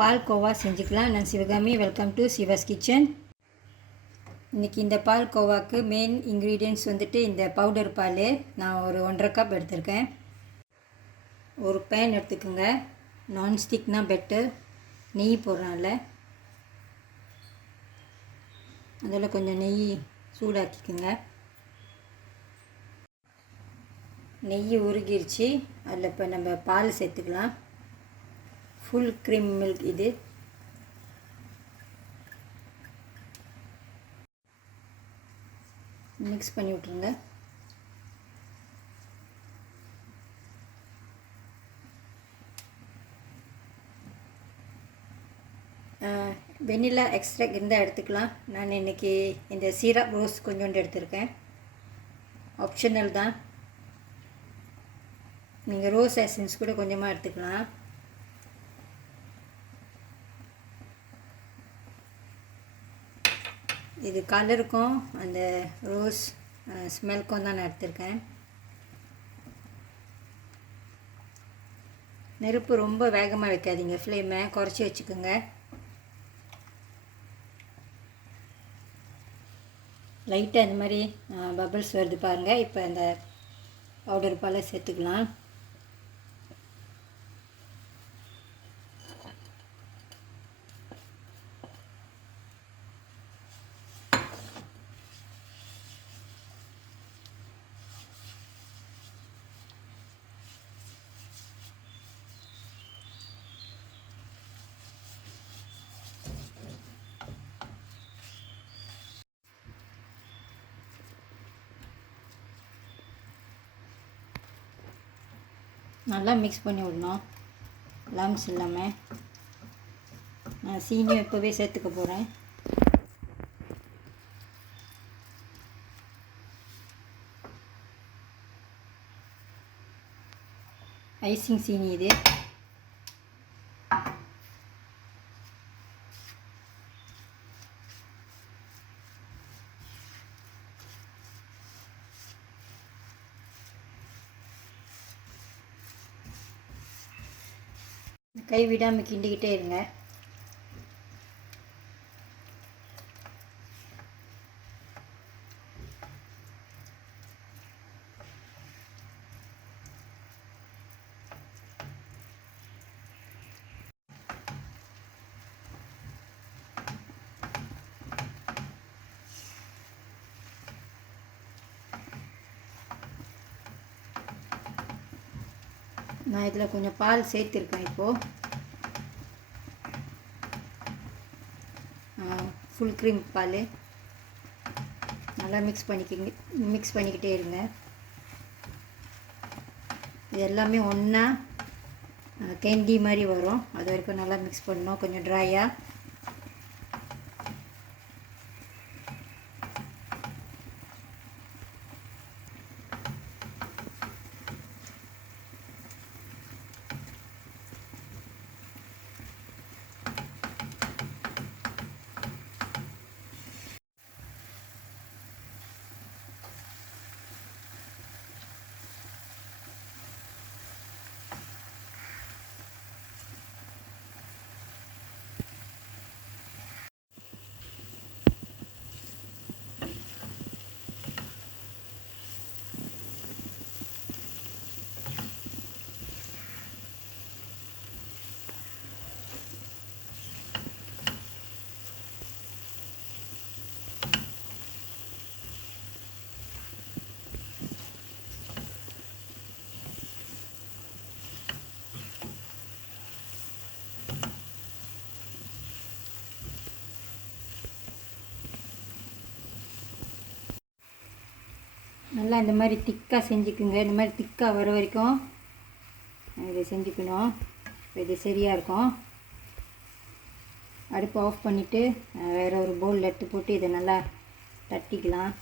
பால் கோவா செஞ்சுக்கலாம். நான் Sivakami. Welcome to Siva's kitchen. இன்றைக்கி இந்த பால் கோவாக்கு மெயின் இன்க்ரீடியன்ட்ஸ் வந்துட்டு இந்த பவுடர் பால். நான் ஒரு 1.5 கப் எடுத்திருக்கேன். ஒரு பேன் எடுத்துக்கோங்க. நான்ஸ்டிக்னால் பெட்டர். நெய் போடுறனால அதில் கொஞ்சம் நெய் சூடாக்கிக்கோங்க. நெய் உருகிருச்சு. அதில் இப்போ நம்ம பால் சேர்த்துக்கலாம். ஃபுல் க்ரீம் மில்க் இது. மிக்ஸ் பண்ணி விட்ருங்க. வெனிலா எக்ஸ்ட்ராக்ட் இருந்தால் எடுத்துக்கலாம். நான் இன்றைக்கி இந்த சீரப் ரோஸ் கொஞ்சோண்டு எடுத்திருக்கேன். ஆப்ஷனல் தான். நீங்கள் ரோஸ் எசன்ஸ் கூட கொஞ்சமாக எடுத்துக்கலாம். இது கலருக்கும் அந்த ரோஸ் ஸ்மெல்க்கும் தான் நான் எடுத்திருக்கேன். நெருப்பு ரொம்ப வேகமாக வைக்காதீங்க. ஃப்ளேமை குறைச்சி வச்சுக்கோங்க. லைட்டாக இந்த மாதிரி பபிள்ஸ் வருது பாருங்கள். இப்போ அந்த பவுடர் பாலை சேர்த்துக்கலாம். நல்லா மிக்ஸ் பண்ணி விடணும், லம்ஸ் இல்லாமல். நான் சீனியும் இப்போவே சேர்த்துக்க போகிறேன். ஐசிங் சீனி இது. கை விடாமல் கிண்டிக்கிட்டே இருங்க. நான் இதில் கொஞ்சம் பால் சேர்த்துருக்கேன். இப்போது ஃபுல் க்ரீம் பால். நல்லா மிக்ஸ் பண்ணிக்கிட்டே இருங்க. இது எல்லாமே ஒன்றா கேண்டி மாதிரி வரும். அது வரைக்கும் நல்லா மிக்ஸ் பண்ணணும், கொஞ்சம் ட்ரையாக. நல்லா இந்த மாதிரி திக்காக செஞ்சுக்குங்க. இந்த மாதிரி திக்காக வர வரைக்கும் இதை செஞ்சுக்கணும். இது சரியாக இருக்கும். அடுப்பு ஆஃப் பண்ணிவிட்டு வேறு ஒரு பவுலில் எடுத்து போட்டு இதை நல்லா தட்டிக்கலாம்.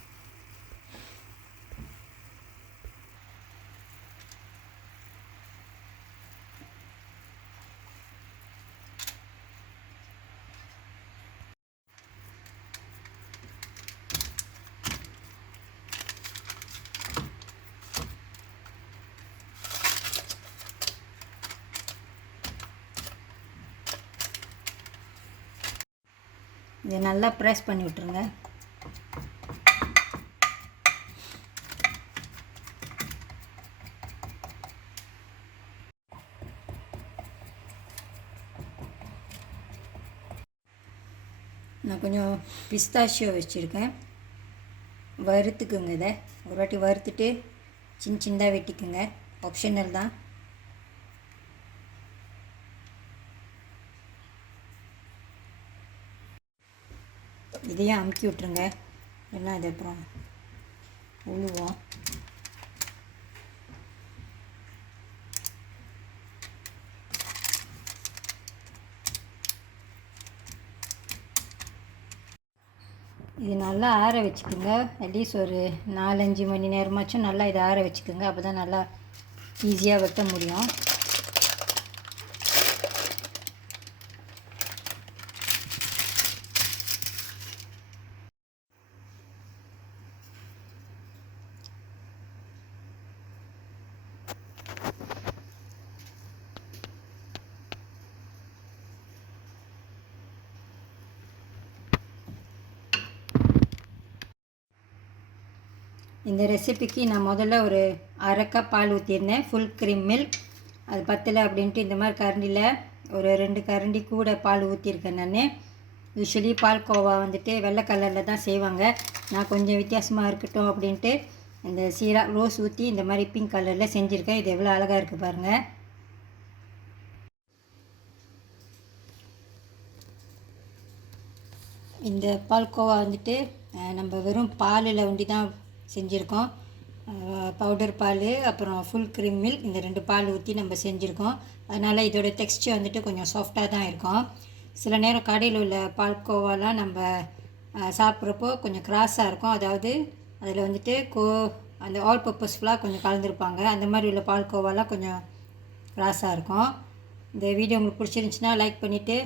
இதை நல்லா ப்ரெஸ் பண்ணி விட்ருங்க. நான் கொஞ்சம் பிஸ்தாஷியோ வச்சுருக்கேன். வறுத்துக்குங்க. இதை ஒரு வாட்டி வறுத்துட்டு சின்னதாக வெட்டிக்குங்க. ஆப்ஷனல் தான். இதையும் அமுக்கி விட்ருங்க. எல்லாம் இது அப்புறம் உழுவோம். இது நல்லா ஆற வச்சுக்கோங்க. அட்லீஸ்ட் ஒரு 4-5 மணி நேரமாச்சும் நல்லா இதை ஆற வச்சுக்கோங்க. அப்போ தான் நல்லா ஈஸியாக வெட்ட முடியும். இந்த ரெசிபிக்கு நான் முதல்ல ஒரு 1/2 கப் பால் ஊற்றிருந்தேன். Full cream milk. அது பத்தலை அப்படின்ட்டு இந்த மாதிரி கரண்டியில் ஒரு 2 கரண்டி கூட பால் ஊற்றிருக்கேன். நான் யூஸ்வலி பால்கோவா வந்துட்டு வெள்ளை கலரில் தான் செய்வாங்க. நான் கொஞ்சம் வித்தியாசமாக இருக்கட்டும் அப்படின்ட்டு இந்த சீரா ரோஸ் ஊற்றி இந்த மாதிரி பிங்க் கலரில் செஞ்சுருக்கேன். இது எவ்வளோ அழகாக இருக்குது பாருங்கள். இந்த பால்கோவா வந்துட்டு நம்ம வெறும் பாலில் ஒண்டி தான் செஞ்சுருக்கோம். பவுடர் பால் அப்புறம் ஃபுல் க்ரீம் மில்க் இந்த 2 பால் ஊற்றி நம்ம செஞ்சுருக்கோம். அதனால் இதோட டெக்ஸ்சர் வந்துட்டு கொஞ்சம் சாஃப்டாக தான் இருக்கும். சில நேரம் கடையில் உள்ள பால்கோவாலாம் நம்ம சாப்பிட்றப்போ கொஞ்சம் கிராஸாக இருக்கும். அதாவது அதில் வந்துட்டு அந்த ஆல் பர்பஸ்ஃபுல்லாக கொஞ்சம் கலந்துருப்பாங்க. அந்த மாதிரி உள்ள பால்கோவாலாம் கொஞ்சம் கிராஸாக இருக்கும். இந்த வீடியோ உங்களுக்கு பிடிச்சிருந்துச்சின்னா லைக் பண்ணிவிட்டு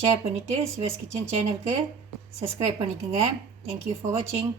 ஷேர் பண்ணிவிட்டு சிவாஸ் கிச்சன் சேனலுக்கு சப்ஸ்கிரைப் பண்ணிக்கோங்க. தேங்க்யூ ஃபார் வாட்சிங்.